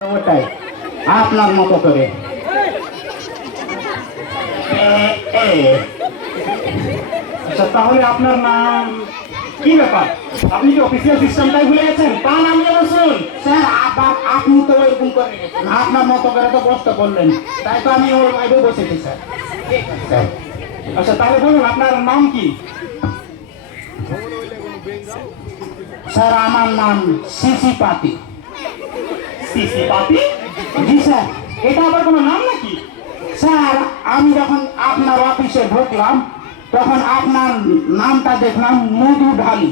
ওটাই আপনার মতো করে। আচ্ছা, তাহলে আপনার নাম কি ব্যাপার? আপনি কি অফিসিয়াল সিস্টেমটাই ভুলে গেছেন? তা নাম বলুন স্যার আপনি তো এরকম করে গেছেন, আপনার মতো করে তো বসতে বললেন, তাই তো আমি ওর বাইরে বসেছি স্যার। স্যার আচ্ছা, তাহলে বলুন আপনার নাম কি? স্যার আমার নাম সিসি পাতি। সিসি পাতি? জি স্যার। এটা আবার কোনো নাম নাকি? স্যার আমি যখন আপনার অফিসে ঢুকলাম তখন আপনার নামটা দেখলাম মধু ঢালি।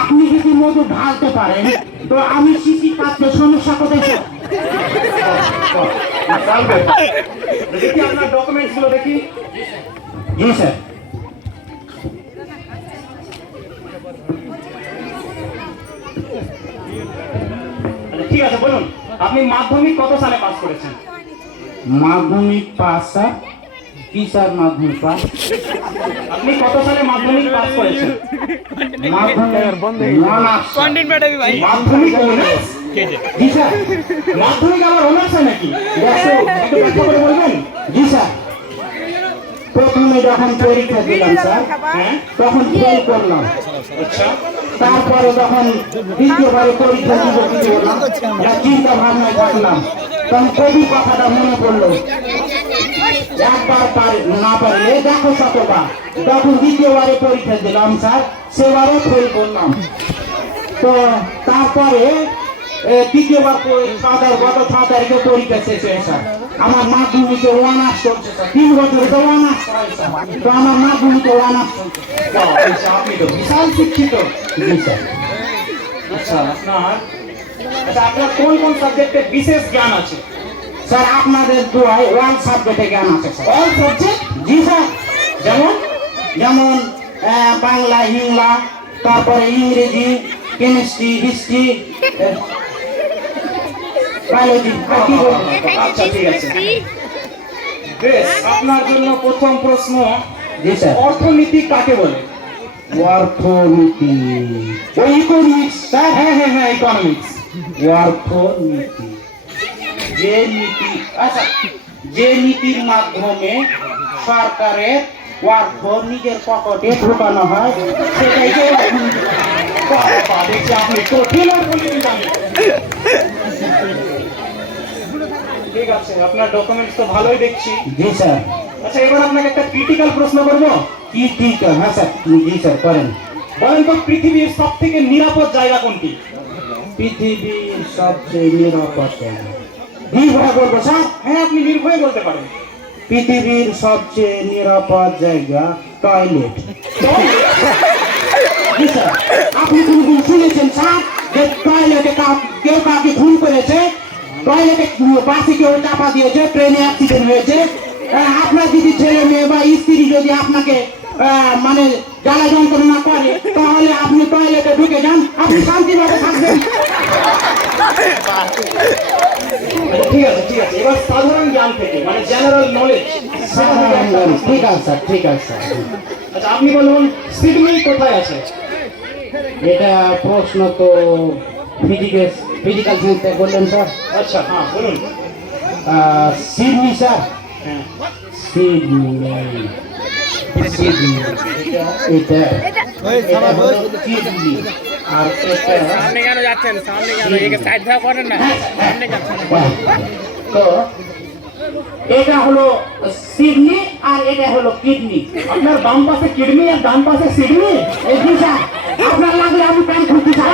আপনি যদি মধু ঢালতে পারেন তো আমি সিসি পাত্রে সমস্যা কোথায় স্যার? দেখি আপনার ডকুমেন্টস গুলো দেখি। জি স্যার। ঠিক আছে, বলুন আপনি মাধ্যমিক কত সালে পাস করেছেন? মাধ্যমিক পাস স্যার। কি স্যার মাধ্যমিক পাস? আপনি কত সালে মাধ্যমিক পাস করেছেন? মাধ্যমিক অনার্স? জি স্যার। মাধ্যমিক আবার অনার্স নাকি? একটু ব্যাখ্যা করে বলবেন? জি স্যার। প্রথমে যখন পরীক্ষা দিলাম স্যার তখন ফেল করলাম। আচ্ছা, তারপরে যখন দ্বিতীয়বারে পরীক্ষা দিতে বললাম, চিন্তা ভাবনায় থাকলাম, তখন কবি কথাটা মনে পড়লো, একবার না পারলে দেখো শতবার। তখন দ্বিতীয়বারে পরীক্ষা দিলাম স্যার, সেবারও ফেল করলাম। তো তারপরে তৃতীয়বার গত 6 তারিখে পরীক্ষা শেষ হয়ে স্যার আমার মাধ্যমিকে অনার্স চলছে স্যার। 3 বছরে তো অনার্স হয় স্যার, তো আমার মাধ্যমিকে অনার্স চলছে। আপনি তো বিশাল শিক্ষিত। জি স্যার। আচ্ছা, আপনার কোন কোন সাবজেক্টে বিশেষ জ্ঞান আছে? স্যার আপনাদের দোয়ায় ওয়ান সাবজেক্টে জ্ঞান আছে স্যার। All subject? জি স্যার। যেমন? যেমন বাংলা, হিংলা, তারপরে ইংরেজি, কেমিস্ট্রি, হিস্ট্রি, বায়োলজি। আচ্ছা, ঠিক আছে, বেশ। আপনার জন্য প্রথম প্রশ্ন, জি স্যার। অর্থনীতি কাকে বলে? অর্থনীতি ইকোনমিক্স স্যার। হ্যাঁ হ্যাঁ হ্যাঁ, ইকোনমিক্স। অর্থনীতি যে নীতি, আচ্ছা, যে নীতির মাধ্যমে সরকারের অর্থ নিজের পকেটে ঢুকানো হয় সেটাই তো অর্থনীতি। দেখছি আপনি কঠিন অর্থনীতি জানেন। ঠিক আছে, আপনার ডকুমেন্টস তো ভালোই দেখছি। জি স্যার। আচ্ছা, এবার আপনাকে একটা ক্রিটিক্যাল প্রশ্ন করবো। কি ঠিক? হ্যাঁ স্যার। জি স্যার করেন। বলেন তো, পৃথিবীর সব থেকে নিরাপদ জায়গা কোনটি? পৃথিবীর সবচেয়ে নিরাপদ জায়গা নির্ভয় বলবো স্যার। হ্যাঁ, আপনি নির্ভয়ে বলতে পারেন। পৃথিবীর সবচেয়ে নিরাপদ জায়গা টয়লেট। জি স্যার। আপনি কোনদিন শুনেছেন স্যার যে টয়লেটে কেউ কাউকে খুন করেছে, টয়লেটে বাসে কেউ চাপা দিয়েছে, ট্রেনে অ্যাক্সিডেন্ট হয়েছে, আপনার যদি ছেলে মেয়ে বা স্ত্রী যদি আপনাকে মানে জ্বালা যন্ত্রণা করে তাহলে আপনি টয়লেটে ঢুকে যান, আপনি শান্তিভাবে থাকবেন। ঠিক আছে, ঠিক আছে, এবার সাধারণ জ্ঞান থেকে, মানে জেনারেল নলেজ। ঠিক আছে স্যার, ঠিক আছে স্যার। আচ্ছা, আপনি বলুন সিডনি কোথায় আছে? এটা প্রশ্ন তো ফিজিক্যাল সায়েন্স থেকে বললেন স্যার। আচ্ছা, হ্যাঁ বলুন। Sydney sir. হ্যাঁ, সিডনি সিডনি এটা হলো সিডনি। আর সামনে কেন যাচ্ছেন? সামনে কেন? একে সাইড ভাগ করেন না, সামনে যাচ্ছেন। তো এটা হলো সিডনি আর এটা হলো কিডনি। আপনার বাম পাশে কিডনি আর ডান পাশে সিডনি? এই জি স্যার, আপনার লাগলে আমি প্যান্ট খুলতে চাই।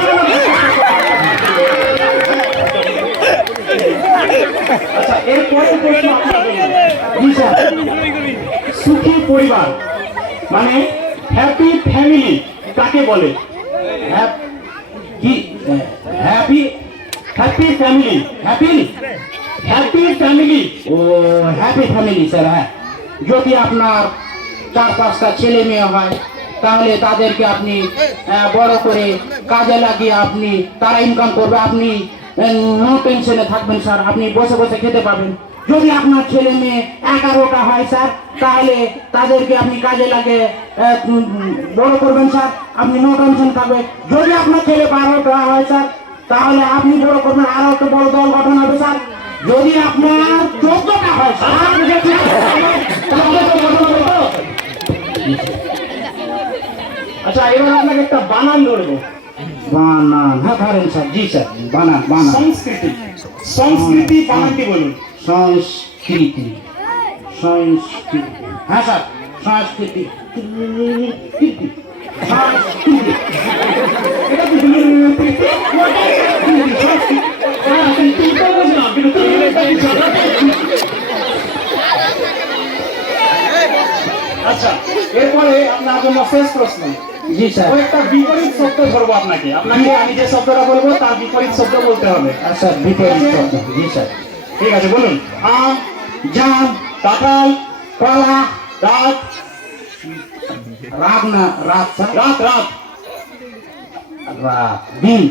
আচ্ছা, এরপরে প্রশ্ন আপনার জন্য। জি স্যার। সুখী পরিবার মানে হ্যাপি ফ্যামিলি কাকে বলে? Happy happy family. Happy family. ও হ্যাপি ফ্যামিলি স্যার। হ্যাঁ, যদি আপনার 4-5টা ছেলে মেয়ে হয় তাহলে তাদেরকে আপনি বড় করে কাজে লাগিয়ে আপনি তারা ইনকাম করবে, আপনি নো টেনশনে থাকবেন স্যার, আপনি বসে বসে খেতে পাবেন। যদি আপনার ছেলে মেয়ে 11টা হয় স্যার তাহলে তাদেরকে আপনি কাজে লাগিয়ে বড় করবেন স্যার, আপনি নো টেনশন থাকবে। যদি আপনার ছেলে 12টা হয় স্যার তাহলে আপনি বড় করবেন, আরো একটা বড় দল গঠন হবে স্যার। যদি আপনার 14টা হয় স্যার, তাহলে তো গঠন হবে তো। আচ্ছা, এবার আপনাকে একটা বানান ধরবো। বানান, হ্যাঁ ধরেন স্যার। জি স্যার, বানান বানান। সংস্কৃতি। সংস্কৃতি বানানটি বলুন। সংস্কৃতি, সংস্কৃতি, হ্যাঁ স্যার, সংস্কৃতি, সংস্কৃতি, সংস্কৃতি। এটা কি আচ্ছা, এরপরে আপনার জন্য শেষ প্রশ্ন। জি স্যার। একটা বিপরীত শব্দ ধরবো আপনাকে। আপনাকে আমি যে শব্দটা বলবো তার বিপরীত শব্দ বলতে হবে। আচ্ছা, বিপরীত শব্দ। জি স্যার। ঠিক আছে, বলুন। আম, জাম, কাঁঠাল, কলা, রাত। রাত না রাত স্যার, রাত রাত। রাত। দিন,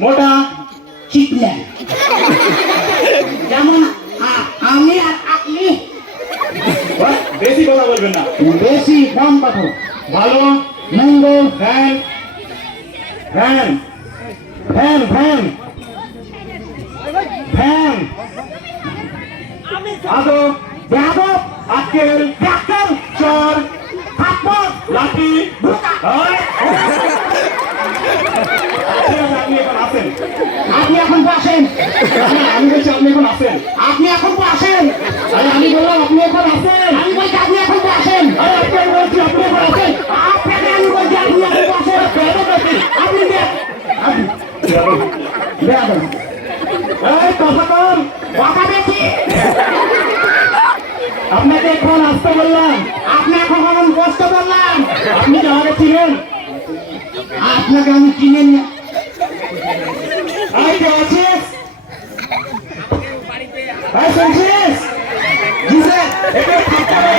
মোটা, চিকনা। যেমন আমি আর আপনি। বেশি কথা বলবেন না। বেশি কম কথা। ভালো, মঙ্গল, fan, fan, fan, fan, fan, আদব, যাদব, আক্কেল, ডাক্তার, চর, থাপ্পড়, লাঠি, হয়। ঠিক আছে, আপনি এখন আসেন। আপনি এখন বসেন। আমি বলছি আপনি এখন আসেন। আপনি এখন বসেন। আরে আমি বললাম আপনি এখন আসেন। আমি বলছি আপনি এখন বসেন। আরে আপনাকে বলছি আপনি এখন আসেন। আপনাকে আমি বলছি আপনি এখন বসেন। আপনি বেয়াদব। এই কথা কম। কথা বেশি। আপনাকে এখন আসতে বললাম। আপনি এখন বসতে বললাম। আপনি কি আমাকে চিনেন? আপনাকে আমি চিনি না। এই কে আছিস? এই শুনছিস? জি স্যার। একে থাকতে হবে।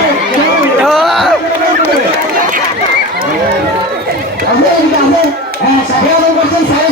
আপনি হ্যাঁ স্যার, বলছেন স্যার।